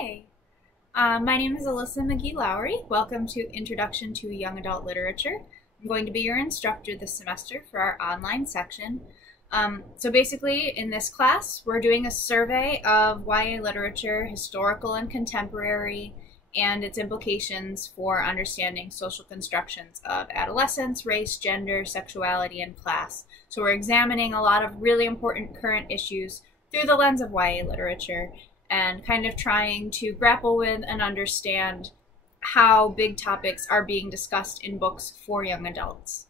Hey, my name is Alyssa McGee-Lowry. Welcome to Introduction to Young Adult Literature. I'm going to be your instructor this semester for our online section. So basically, in this class, we're doing a survey of YA literature, historical and contemporary, and its implications for understanding social constructions of adolescence, race, gender, sexuality, and class. So we're examining a lot of really important current issues through the lens of YA literature and kind of trying to grapple with and understand how big topics are being discussed in books for young adults.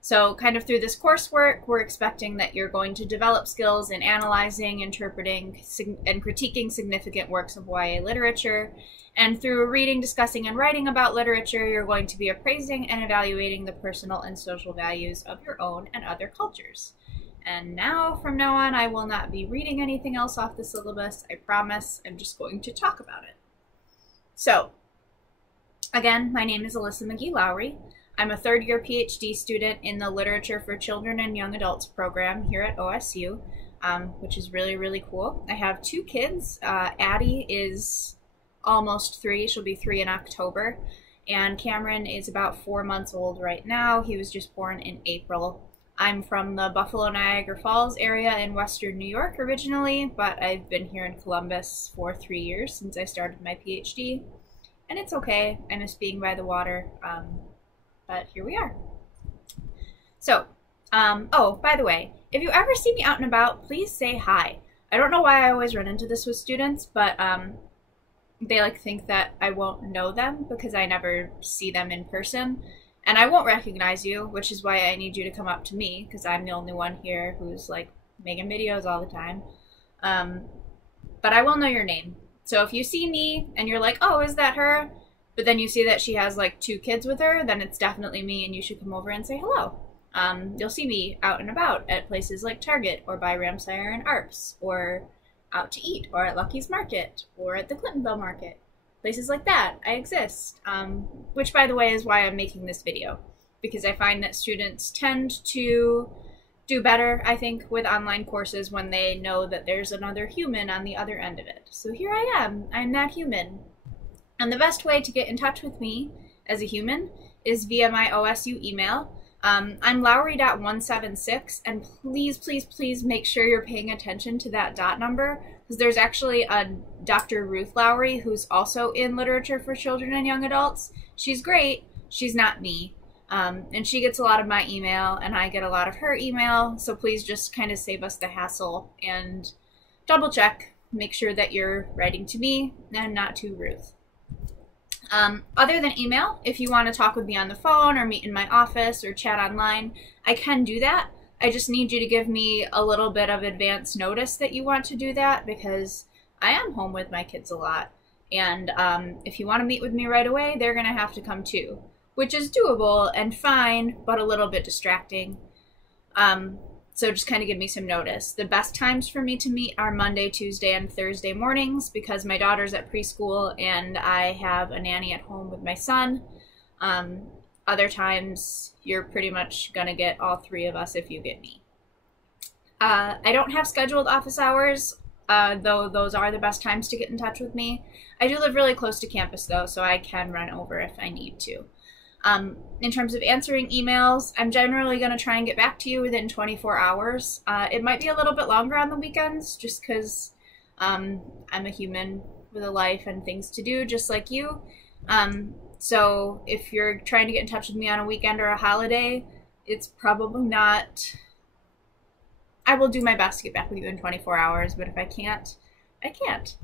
So kind of through this coursework, we're expecting that you're going to develop skills in analyzing, interpreting, and critiquing significant works of YA literature. And through reading, discussing, and writing about literature, you're going to be appraising and evaluating the personal and social values of your own and other cultures. And now, from now on, I will not be reading anything else off the syllabus. I promise. I'm just going to talk about it. So, again, my name is Alyssa McGee-Lowry. I'm a third-year PhD student in the Literature for Children and Young Adults program here at OSU, which is really, really cool. I have two kids. Addie is almost 3. She'll be 3 in October. And Cameron is about 4 months old right now. He was just born in April. I'm from the Buffalo, Niagara Falls area in Western New York originally, but I've been here in Columbus for 3 years since I started my PhD. And it's okay. I miss being by the water, but here we are. So, oh, by the way, if you ever see me out and about, please say hi. I don't know why I always run into this with students, but they think that I won't know them because I never see them in person. And I won't recognize you, which is why I need you to come up to me, because I'm the only one here who's making videos all the time. But I will know your name. So if you see me and you're like, oh, is that her? But then you see that she has 2 kids with her, then it's definitely me and you should come over and say hello. You'll see me out and about at places like Target or by Ramsire and Arps, or out to eat, or at Lucky's Market, or at the Clintonville Market. Places like that, I exist, which, by the way, is why I'm making this video, because I find that students tend to do better, I think, with online courses when they know that there's another human on the other end of it. So here I am, I'm that human. And the best way to get in touch with me as a human is via my OSU email. I'm Lowry.176, and please, please, please make sure you're paying attention to that dot number, because there's actually a Dr. Ruth Lowry who's also in Literature for Children and Young Adults. She's great. She's not me. And she gets a lot of my email, and I get a lot of her email, so please just kind of save us the hassle and double check. Make sure that you're writing to me and not to Ruth. Other than email, if you want to talk with me on the phone or meet in my office or chat online, I can do that. I just need you to give me a little bit of advance notice that you want to do that, because I am home with my kids a lot. And if you want to meet with me right away, they're going to have to come too, which is doable and fine, but a little bit distracting. So just kind of give me some notice. The best times for me to meet are Monday, Tuesday, and Thursday mornings, because my daughter's at preschool and I have a nanny at home with my son. Other times, you're pretty much going to get all 3 of us if you get me. I don't have scheduled office hours, though those are the best times to get in touch with me. I do live really close to campus, though, so I can run over if I need to. In terms of answering emails, I'm generally going to try and get back to you within 24 hours. It might be a little bit longer on the weekends, just because I'm a human with a life and things to do, just like you. So if you're trying to get in touch with me on a weekend or a holiday, it's probably not... I will do my best to get back with you in 24 hours, but if I can't, I can't.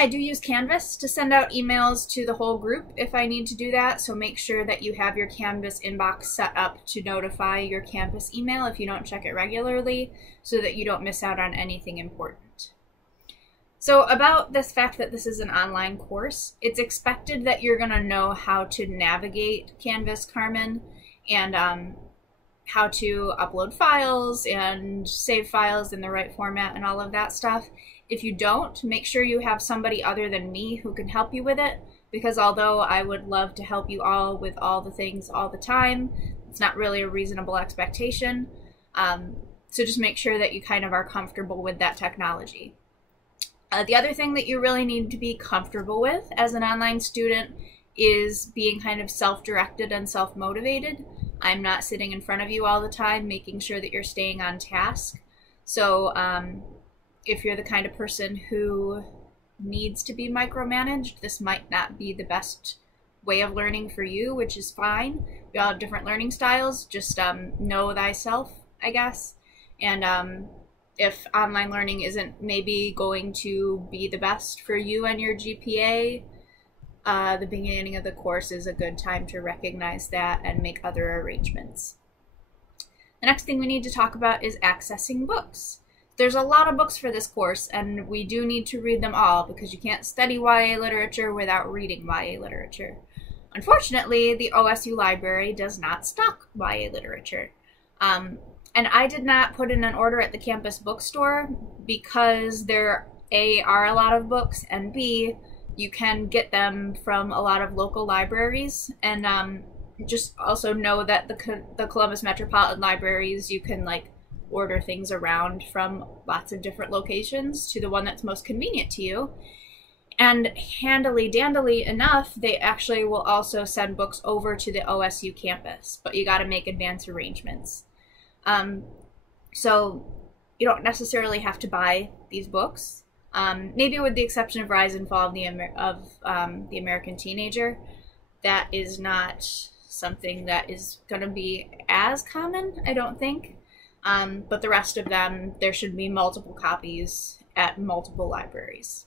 I do use Canvas to send out emails to the whole group if I need to do that, so make sure that you have your Canvas inbox set up to notify your campus email if you don't check it regularly, so that you don't miss out on anything important. So about this fact that this is an online course, it's expected that you're going to know how to navigate Canvas, Carmen, and how to upload files and save files in the right format and all of that stuff. If you don't, make sure you have somebody other than me who can help you with it, because although I would love to help you all with all the things all the time, it's not really a reasonable expectation. So just make sure that you kind of are comfortable with that technology. The other thing that you really need to be comfortable with as an online student is being kind of self-directed and self-motivated. I'm not sitting in front of you all the time making sure that you're staying on task. So if you're the kind of person who needs to be micromanaged, this might not be the best way of learning for you, which is fine. We all have different learning styles. Just know thyself, I guess. And if online learning isn't maybe going to be the best for you and your GPA, the beginning of the course is a good time to recognize that and make other arrangements. The next thing we need to talk about is accessing books. There's a lot of books for this course, and we do need to read them all because you can't study YA literature without reading YA literature. Unfortunately, the OSU library does not stock YA literature. And I did not put in an order at the campus bookstore because there, A, are a lot of books, and B, you can get them from a lot of local libraries. And just also know that the Columbus Metropolitan Libraries, you can like order things around from lots of different locations to the one that's most convenient to you. And handily dandily enough, they actually will also send books over to the OSU campus, but you got to make advance arrangements. So you don't necessarily have to buy these books. Maybe with the exception of Rise and Fall of the American Teenager, that is not something that is going to be as common, I don't think. But the rest of them, there should be multiple copies at multiple libraries.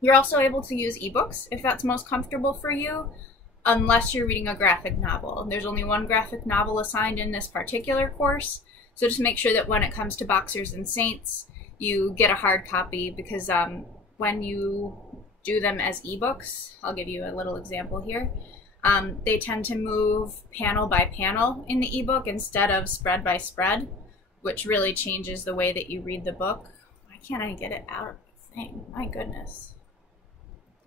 You're also able to use ebooks if that's most comfortable for you, unless you're reading a graphic novel. There's only one graphic novel assigned in this particular course, so just make sure that when it comes to Boxers and Saints, you get a hard copy, because when you do them as ebooks, I'll give you a little example here, they tend to move panel by panel in the ebook instead of spread by spread, which really changes the way that you read the book. Why can't I get it out of the thing? My goodness.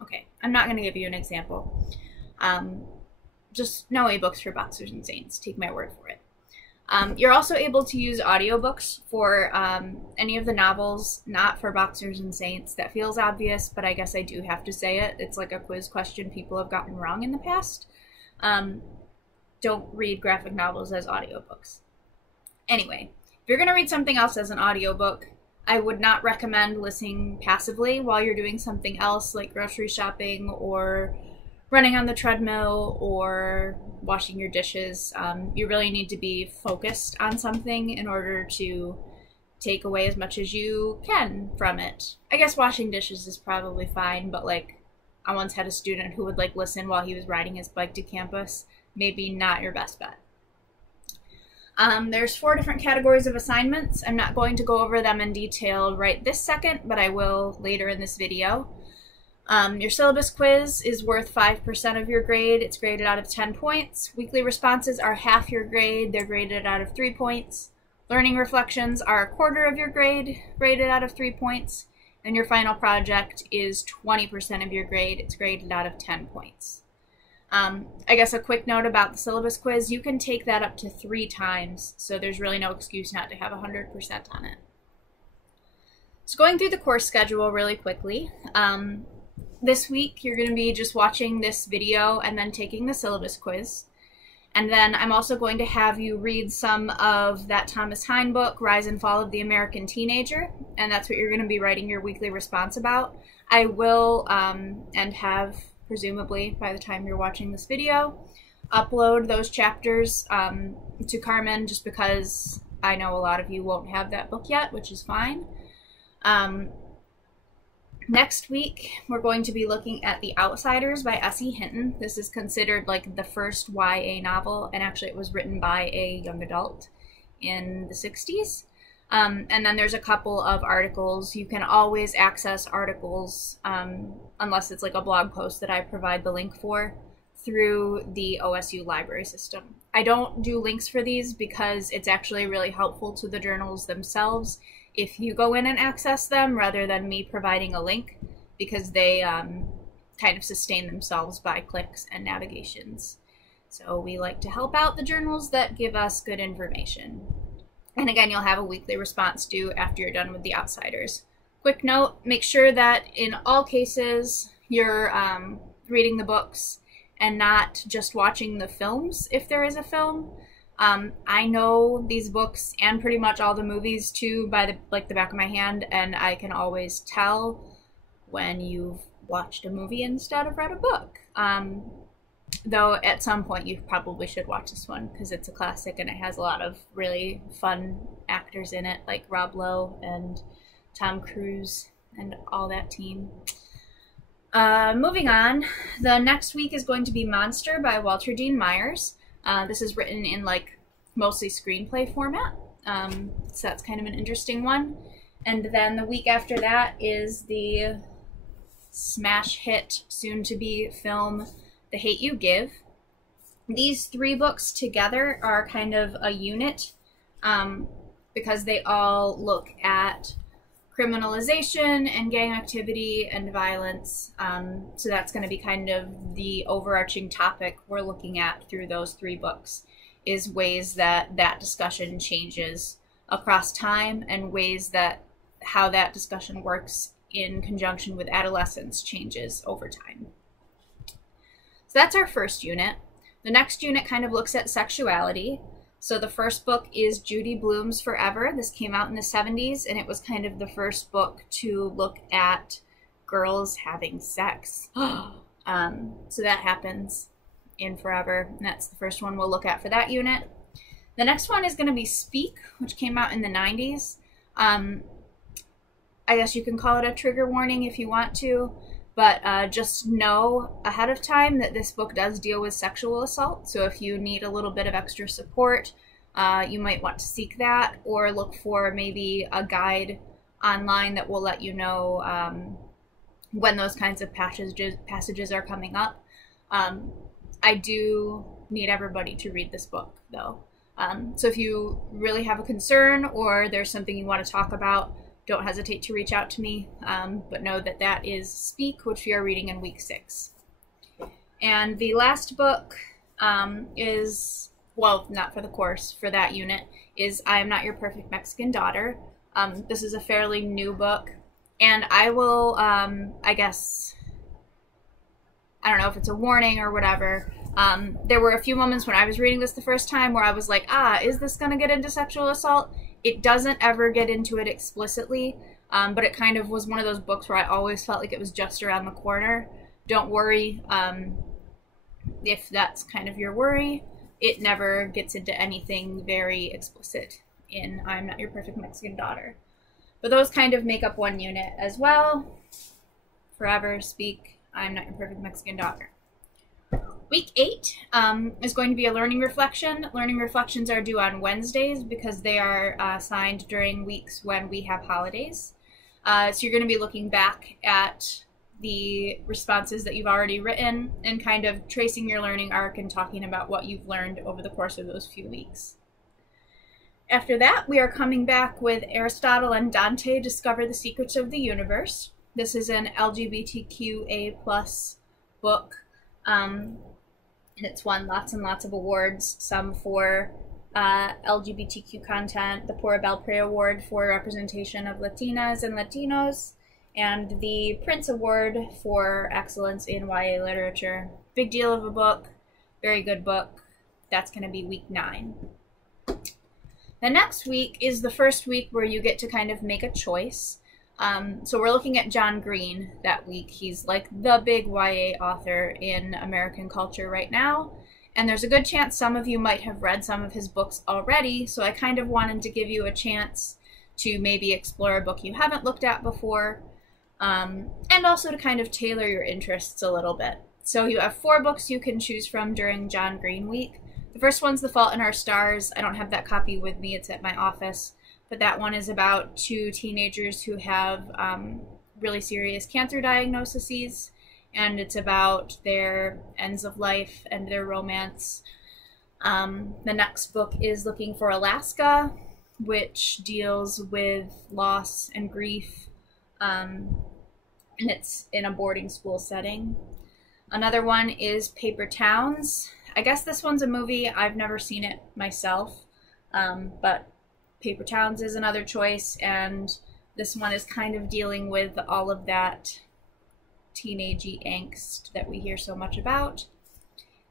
Okay, I'm not going to give you an example. Just no ebooks for Boxers and Saints. Take my word for it. You're also able to use audiobooks for any of the novels, not for Boxers and Saints. That feels obvious, but I guess I do have to say it. It's like a quiz question people have gotten wrong in the past. Don't read graphic novels as audiobooks. Anyway, if you're going to read something else as an audiobook, I would not recommend listening passively while you're doing something else like grocery shopping or running on the treadmill or washing your dishes. You really need to be focused on something in order to take away as much as you can from it. I guess washing dishes is probably fine, but like I once had a student who would like listen while he was riding his bike to campus. Maybe not your best bet. There's 4 different categories of assignments. I'm not going to go over them in detail right this second, but I will later in this video. Your syllabus quiz is worth 5% of your grade. It's graded out of 10 points. Weekly responses are half your grade. They're graded out of 3 points. Learning reflections are a quarter of your grade, graded out of 3 points. And your final project is 20% of your grade. It's graded out of 10 points. I guess a quick note about the syllabus quiz, you can take that up to 3 times, so there's really no excuse not to have 100% on it. So going through the course schedule really quickly, this week you're going to be just watching this video and then taking the syllabus quiz. And then I'm also going to have you read some of that Thomas Hine book, Rise and Fall of the American Teenager, and that's what you're going to be writing your weekly response about. I will, and have, presumably by the time you're watching this video, upload those chapters to Carmen, just because I know a lot of you won't have that book yet, which is fine. Next week, we're going to be looking at The Outsiders by S.E. Hinton. This is considered like the first YA novel, and actually it was written by a young adult in the 60s. And then there's a couple of articles. You can always access articles, unless it's like a blog post that I provide the link for, through the OSU library system. I don't do links for these because it's actually really helpful to the journals themselves if you go in and access them rather than me providing a link, because they kind of sustain themselves by clicks and navigations. So we like to help out the journals that give us good information. And again, you'll have a weekly response due after you're done with The Outsiders. Quick note, make sure that in all cases you're reading the books and not just watching the films if there is a film. I know these books and pretty much all the movies too by the back of my hand, and I can always tell when you've watched a movie instead of read a book. Though at some point you probably should watch this one because it's a classic and it has a lot of really fun actors in it, like Rob Lowe and Tom Cruise and all that team. Moving on, the next week is going to be Monster by Walter Dean Myers. This is written in like mostly screenplay format, so that's kind of an interesting one. And then the week after that is the smash hit, soon-to-be film, The Hate U Give. These 3 books together are kind of a unit because they all look at criminalization and gang activity and violence. So that's going to be kind of the overarching topic we're looking at through those 3 books, is ways that that discussion changes across time and ways that how that discussion works in conjunction with adolescence changes over time. So that's our first unit. The next unit kind of looks at sexuality. So the first book is Judy Blume's Forever. This came out in the 70s, and it was kind of the first book to look at girls having sex. So that happens in Forever, and that's the first one we'll look at for that unit. The next one is going to be Speak, which came out in the 90s. I guess you can call it a trigger warning if you want to, but just know ahead of time that this book does deal with sexual assault. So if you need a little bit of extra support, you might want to seek that, or look for maybe a guide online that will let you know when those kinds of passages are coming up. I do need everybody to read this book, though. So if you really have a concern or there's something you want to talk about, don't hesitate to reach out to me, but know that that is Speak, which we are reading in week 6. And the last book is, well, not for the course, for that unit, is I Am Not Your Perfect Mexican Daughter. This is a fairly new book, and I will, I guess, I don't know if it's a warning or whatever. There were a few moments when I was reading this the first time where I was like, is this going to get into sexual assault? It doesn't ever get into it explicitly, but it kind of was one of those books where I always felt like it was just around the corner. Don't worry if that's kind of your worry. It never gets into anything very explicit in I'm Not Your Perfect Mexican Daughter. But those kind of make up one unit as well. Forever, Speak, I'm Not Your Perfect Mexican Daughter. Week 8 is going to be a learning reflection. Learning reflections are due on Wednesdays because they are assigned during weeks when we have holidays. So you're going to be looking back at the responses that you've already written and kind of tracing your learning arc and talking about what you've learned over the course of those few weeks. After that, we are coming back with Aristotle and Dante Discover the Secrets of the Universe. This is an LGBTQA+ book. And it's won lots and lots of awards, some for LGBTQ content, the Pura Belpré Award for representation of Latinas and Latinos, and the Prince Award for excellence in YA literature. Big deal of a book, very good book. That's going to be week 9. The next week is the first week where you get to kind of make a choice. So we're looking at John Green that week. He's like the big YA author in American culture right now. And there's a good chance some of you might have read some of his books already. So I kind of wanted to give you a chance to maybe explore a book you haven't looked at before. And also to kind of tailor your interests a little bit. So you have 4 books you can choose from during John Green week. The first one's The Fault in Our Stars. I don't have that copy with me. It's at my office. But that one is about 2 teenagers who have really serious cancer diagnoses, and it's about their ends of life and their romance. The next book is Looking for Alaska, which deals with loss and grief, and it's in a boarding school setting. Another one is Paper Towns. I guess this one's a movie. I've never seen it myself, but Paper Towns is another choice, and This one is kind of dealing with all of that teenagey angst that we hear so much about.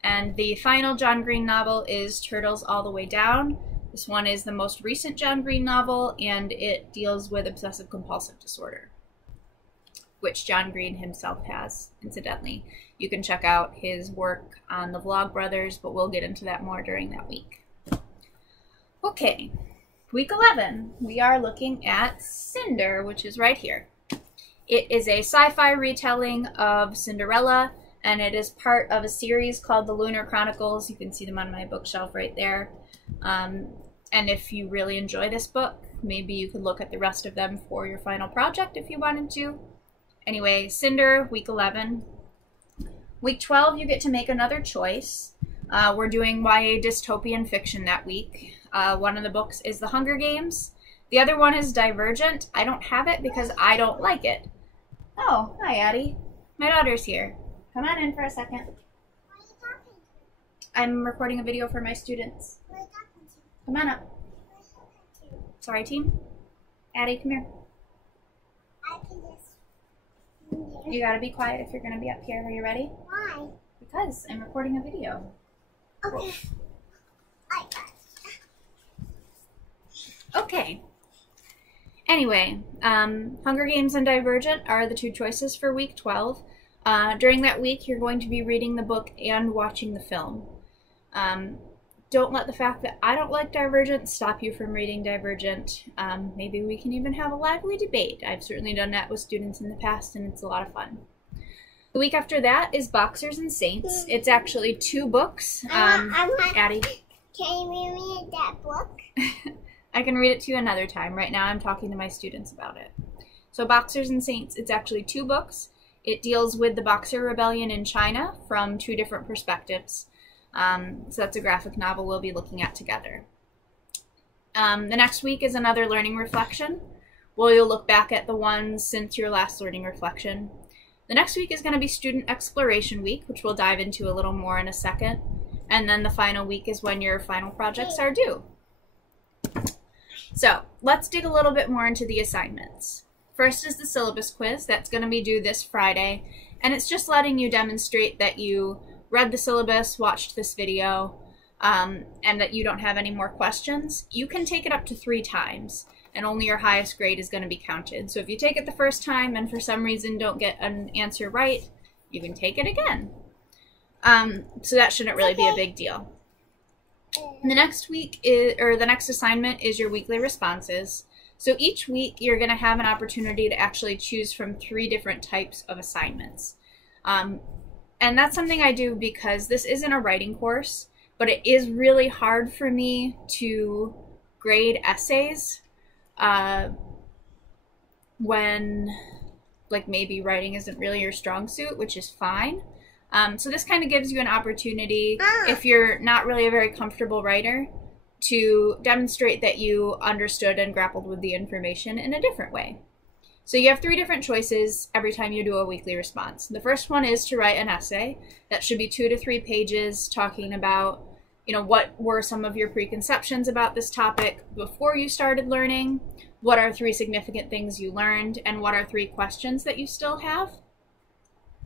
And the final John Green novel is Turtles All the Way Down. This one is the most recent John Green novel, and it deals with obsessive compulsive disorder, which John Green himself has, incidentally. You can check out his work on the Vlogbrothers, but we'll get into that more during that week. Okay, week 11, we are looking at Cinder, which is right here. It is a sci-fi retelling of Cinderella, and it is part of a series called The Lunar Chronicles. You can see them on my bookshelf right there. And if you really enjoy this book, maybe you could look at the rest of them for your final project if you wanted to. Anyway, Cinder, week 11. Week 12, you get to make another choice. We're doing YA dystopian fiction that week. One of the books is The Hunger Games. The other one is Divergent. I don't have it because I don't like it. Oh, hi, Addie. My daughter's here. Come on in for a second. What are you talking to? I'm recording a video for my students. What are you talking to? Come on up. What are you talking to? Sorry, team. Addie, come here. I can just... You gotta be quiet if you're gonna be up here. Are you ready? Why? Because I'm recording a video. Okay. I got it. Okay. Anyway, Hunger Games and Divergent are the two choices for week 12. During that week, you're going to be reading the book and watching the film. Don't let the fact that I don't like Divergent stop you from reading Divergent. Maybe we can even have a lively debate. I've certainly done that with students in the past, and it's a lot of fun. The week after that is Boxers and Saints. It's actually 2 books. Addie. Can you read that book? I can read it to you another time. Right now I'm talking to my students about it. So Boxers and Saints, it's actually 2 books. It deals with the Boxer Rebellion in China from 2 different perspectives. So that's a graphic novel we'll be looking at together. The next week is another learning reflection. You'll look back at the ones since your last learning reflection. The next week is going to be Student Exploration Week, which we'll dive into a little more in a second. And then the final week is when your final projects are due. So let's dig a little bit more into the assignments. First is the syllabus quiz. That's going to be due this Friday. And it's just letting you demonstrate that you read the syllabus, watched this video, and that you don't have any more questions. You can take it up to 3 times, and only your highest grade is going to be counted. So if you take it the first time and for some reason don't get an answer right, you can take it again. So that shouldn't really be a big deal. The next week the next assignment is your weekly responses. So each week you're going to have an opportunity to actually choose from 3 different types of assignments. And that's something I do because this isn't a writing course, but it is really hard for me to grade essays when maybe writing isn't really your strong suit, which is fine. So this kind of gives you an opportunity, if you're not really a very comfortable writer, to demonstrate that you understood and grappled with the information in a different way. So you have 3 different choices every time you do a weekly response. The first one is to write an essay. That should be 2 to 3 pages talking about, what were some of your preconceptions about this topic before you started learning, what are 3 significant things you learned, and what are 3 questions that you still have.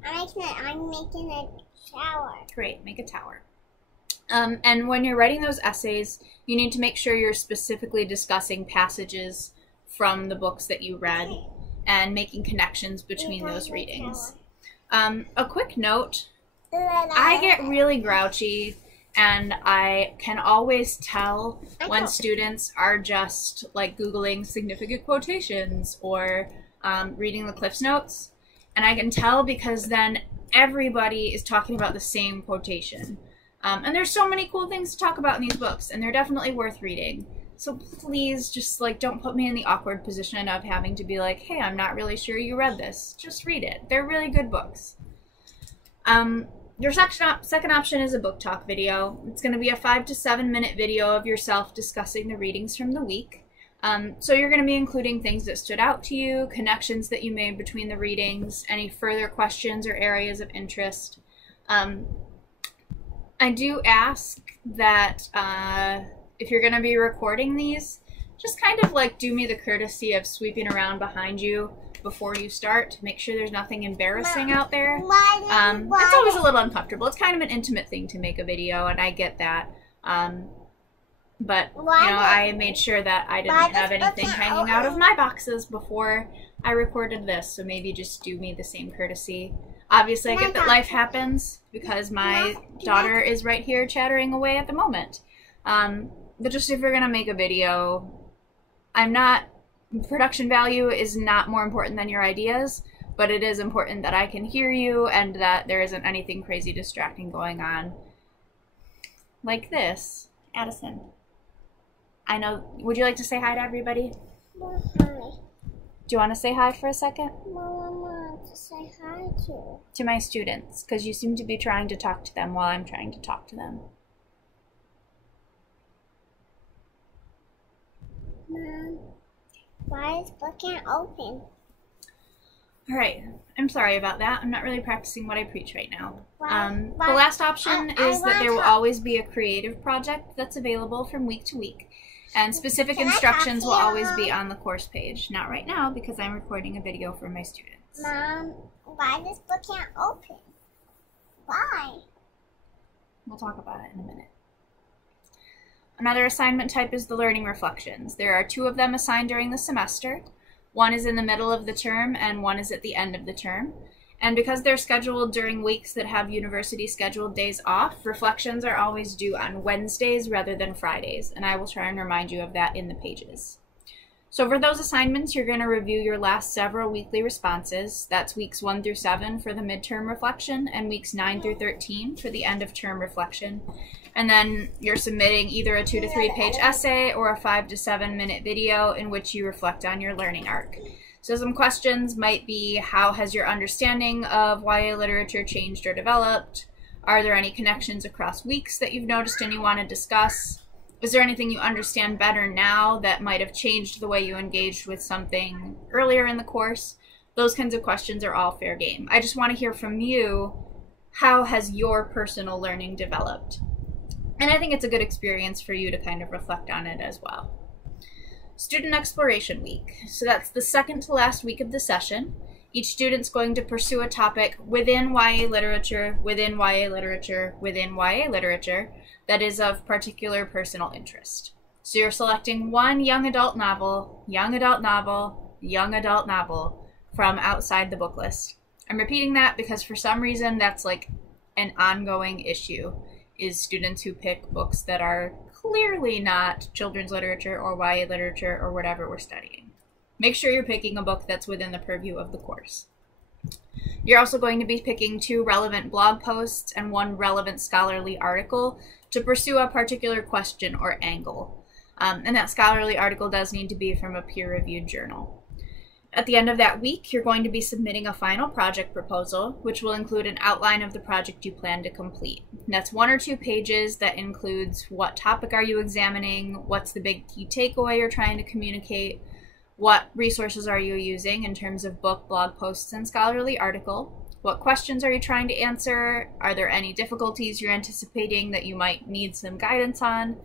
I'm making a shower. Great, make a tower. And when you're writing those essays, you need to make sure you're specifically discussing passages from the books that you read and making connections between those readings. A quick note, I get really grouchy, and I can always tell when students are just Googling significant quotations or reading the Cliffs Notes. And I can tell because then everybody is talking about the same quotation. And there's so many cool things to talk about in these books, and they're definitely worth reading. So please just don't put me in the awkward position of having to be like, hey, I'm not really sure you read this. Just read it. They're really good books. Your second option is a book talk video. It's going to be a 5 to 7 minute video of yourself discussing the readings from the week. So you're going to be including things that stood out to you, connections that you made between the readings, any further questions or areas of interest. I do ask that if you're going to be recording these, just kind of like do me the courtesy of sweeping around behind you before you start to make sure there's nothing embarrassing out there. It's always a little uncomfortable. It's kind of an intimate thing to make a video, and I get that. But, you know, I made sure that I didn't have anything hanging out of my boxes before I recorded this, so maybe just do me the same courtesy. Obviously, I get that life happens because my daughter is right here chattering away at the moment. But just if you're going to make a video, production value is not more important than your ideas, but it is important that I can hear you and that there isn't anything crazy distracting going on. Like this. Addison. I know, would you like to say hi to everybody? Hi. Do you want to say hi for a second? Mom, I want to say hi to. To my students, because you seem to be trying to talk to them while I'm trying to talk to them. Mom, why is book can't open? All right, I'm sorry about that. I'm not really practicing what I preach right now. Why? The last option is that there will want always be a creative project that's available from week to week. And specific Can I instructions will talk to you, always be Mom? on the course page. Not right now because I'm recording a video for my students. Mom, why this book can't open? Why? We'll talk about it in a minute. Another assignment type is the learning reflections. There are 2 of them assigned during the semester. One is in the middle of the term and one is at the end of the term. And because they're scheduled during weeks that have university scheduled days off, reflections are always due on Wednesdays rather than Fridays, and I will try and remind you of that in the pages. So for those assignments, you're going to review your last several weekly responses. That's weeks 1 through 7 for the midterm reflection and weeks 9 through 13 for the end of term reflection. And then you're submitting either a 2 to 3 page essay or a 5 to 7 minute video in which you reflect on your learning arc. So some questions might be, how has your understanding of YA literature changed or developed? Are there any connections across weeks that you've noticed and you want to discuss? Is there anything you understand better now that might have changed the way you engaged with something earlier in the course? Those kinds of questions are all fair game. I just want to hear from you, how has your personal learning developed? And I think it's a good experience for you to kind of reflect on it as well. Student Exploration Week. So that's the second to last week of the session. Each student's going to pursue a topic within YA literature, within YA literature, within YA literature that is of particular personal interest. So you're selecting one young adult novel, young adult novel, young adult novel from outside the book list. I'm repeating that because for some reason that's like an ongoing issue, is students who pick books that are clearly not children's literature or YA literature or whatever we're studying. Make sure you're picking a book that's within the purview of the course. You're also going to be picking 2 relevant blog posts and 1 relevant scholarly article to pursue a particular question or angle. And that scholarly article does need to be from a peer-reviewed journal. At the end of that week, you're going to be submitting a final project proposal, which will include an outline of the project you plan to complete. And that's 1 or 2 pages that includes what topic are you examining, what's the big key takeaway you're trying to communicate, what resources are you using in terms of book, blog posts, and scholarly article, what questions are you trying to answer, are there any difficulties you're anticipating that you might need some guidance on,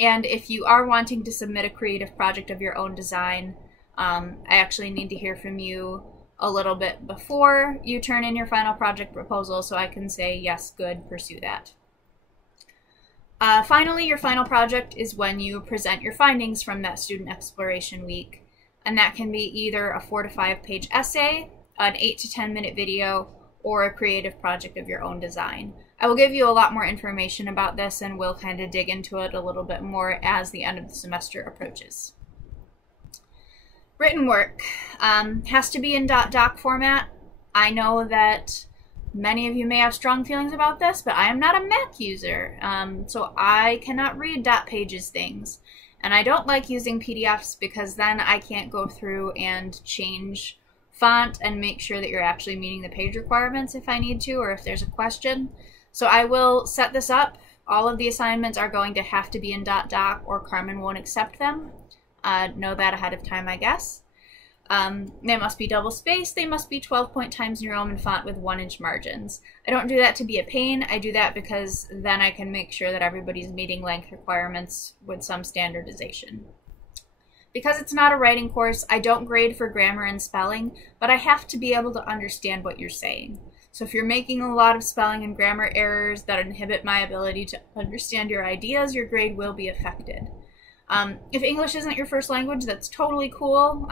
and if you are wanting to submit a creative project of your own design, I actually need to hear from you a little bit before you turn in your final project proposal so I can say, yes, good, pursue that. Finally, your final project is when you present your findings from that student exploration week, and that can be either a 4 to 5 page essay, an 8 to 10 minute video, or a creative project of your own design. I will give you a lot more information about this and we'll kind of dig into it a little bit more as the end of the semester approaches. Written work has to be in .doc format. I know that many of you may have strong feelings about this, but I am not a Mac user, so I cannot read .pages things. And I don't like using PDFs because then I can't go through and change font and make sure that you're actually meeting the page requirements if I need to, or if there's a question. So I will set this up. All of the assignments are going to have to be in .doc or Carmen won't accept them. Know that ahead of time, I guess. They must be double spaced. They must be 12-point Times New Roman font with 1-inch margins. I don't do that to be a pain. I do that because then I can make sure that everybody's meeting length requirements with some standardization. Because it's not a writing course, I don't grade for grammar and spelling, but I have to be able to understand what you're saying. So if you're making a lot of spelling and grammar errors that inhibit my ability to understand your ideas, your grade will be affected. If English isn't your first language, that's totally cool.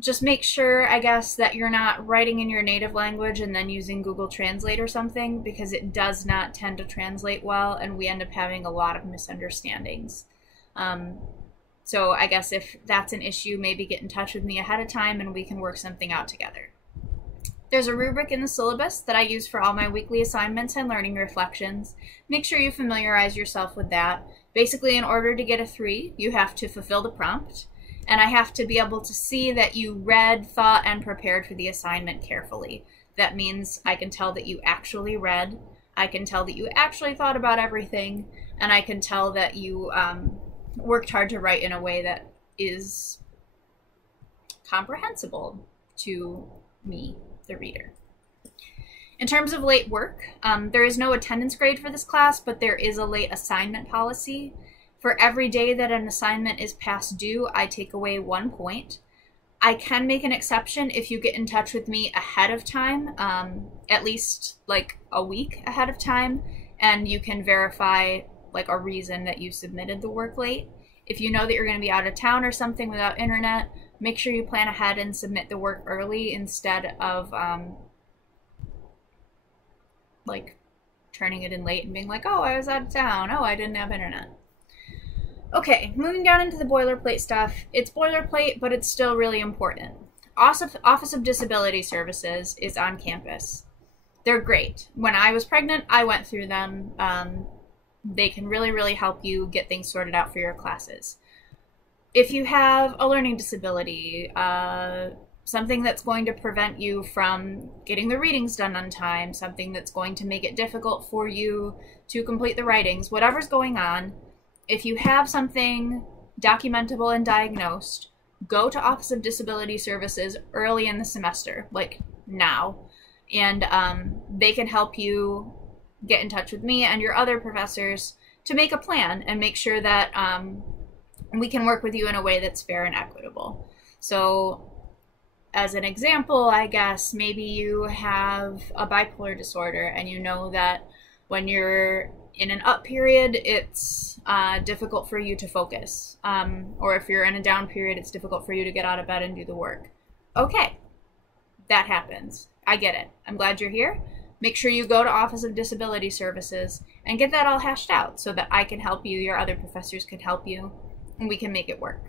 Just make sure, I guess, that you're not writing in your native language and then using Google Translate or something, because it does not tend to translate well, and we end up having a lot of misunderstandings. So I guess if that's an issue, maybe get in touch with me ahead of time and we can work something out together. There's a rubric in the syllabus that I use for all my weekly assignments and learning reflections. Make sure you familiarize yourself with that. Basically, in order to get a 3, you have to fulfill the prompt, and I have to be able to see that you read, thought, and prepared for the assignment carefully. That means I can tell that you actually read, I can tell that you actually thought about everything, and I can tell that you worked hard to write in a way that is comprehensible to me, the reader. In terms of late work, there is no attendance grade for this class, but there is a late assignment policy. For every day that an assignment is past due, I take away 1 point. I can make an exception if you get in touch with me ahead of time, at least like a week ahead of time, and you can verify like a reason that you submitted the work late. If you know that you're going to be out of town or something without internet, make sure you plan ahead and submit the work early instead of like turning it in late and being like, oh, I was out of town, oh, I didn't have internet. Okay, moving down into the boilerplate stuff. It's boilerplate, but it's still really important. Office of Disability Services is on campus. They're great. When I was pregnant, I went through them. They can really, really help you get things sorted out for your classes. If you have a learning disability, something that's going to prevent you from getting the readings done on time, something that's going to make it difficult for you to complete the writings, whatever's going on, if you have something documentable and diagnosed, go to Office of Disability Services early in the semester, like now, and they can help you get in touch with me and your other professors to make a plan and make sure that we can work with you in a way that's fair and equitable. So as an example, I guess maybe you have a bipolar disorder and you know that when you're in an up period, it's difficult for you to focus. Or if you're in a down period, it's difficult for you to get out of bed and do the work. Okay, that happens. I get it. I'm glad you're here. Make sure you go to Office of Disability Services and get that all hashed out so that I can help you, your other professors can help you, and we can make it work.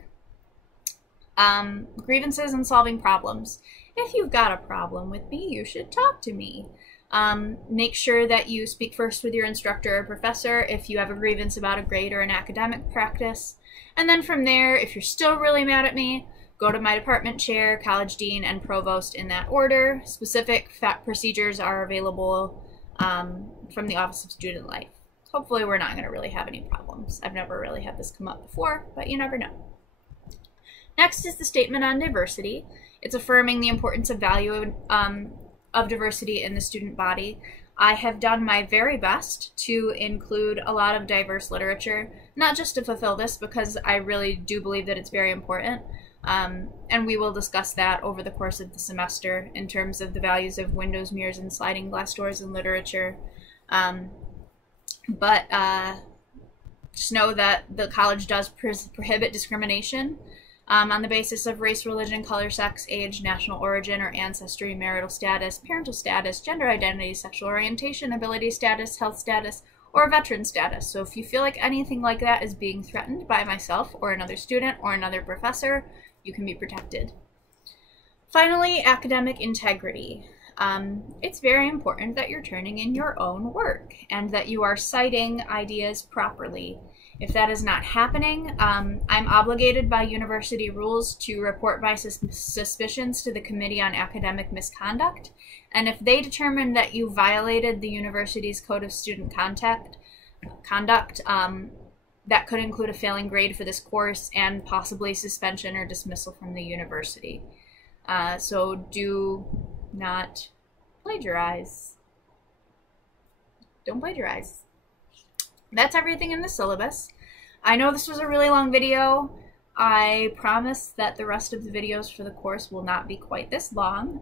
Grievances and solving problems. If you've got a problem with me, you should talk to me. Make sure that you speak first with your instructor or professor if you have a grievance about a grade or an academic practice. And then from there, if you're still really mad at me, go to my department chair, college dean, and provost in that order. Specific procedures are available from the Office of Student Life. Hopefully we're not going to really have any problems. I've never really had this come up before, but you never know. Next is the Statement on Diversity. It's affirming the importance of value of diversity in the student body. I have done my very best to include a lot of diverse literature, not just to fulfill this, because I really do believe that it's very important. And we will discuss that over the course of the semester in terms of the values of windows, mirrors, and sliding glass doors in literature. But just know that the college does prohibit discrimination on the basis of race, religion, color, sex, age, national origin or ancestry, marital status, parental status, gender identity, sexual orientation, ability status, health status, or veteran status. So if you feel like anything like that is being threatened by myself or another student or another professor, you can be protected. Finally, academic integrity. It's very important that you're turning in your own work and that you are citing ideas properly. If that is not happening, I'm obligated by university rules to report my suspicions to the Committee on Academic Misconduct. And if they determine that you violated the university's Code of Student Conduct, that could include a failing grade for this course and possibly suspension or dismissal from the university. So do not plagiarize. Don't plagiarize. That's everything in the syllabus. I know this was a really long video. I promise that the rest of the videos for the course will not be quite this long.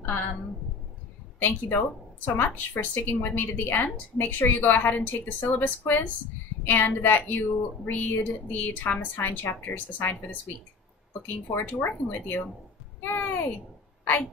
Thank you though so much for sticking with me to the end. Make sure you go ahead and take the syllabus quiz and that you read the Thomas Hine chapters assigned for this week. Looking forward to working with you. Yay! Bye!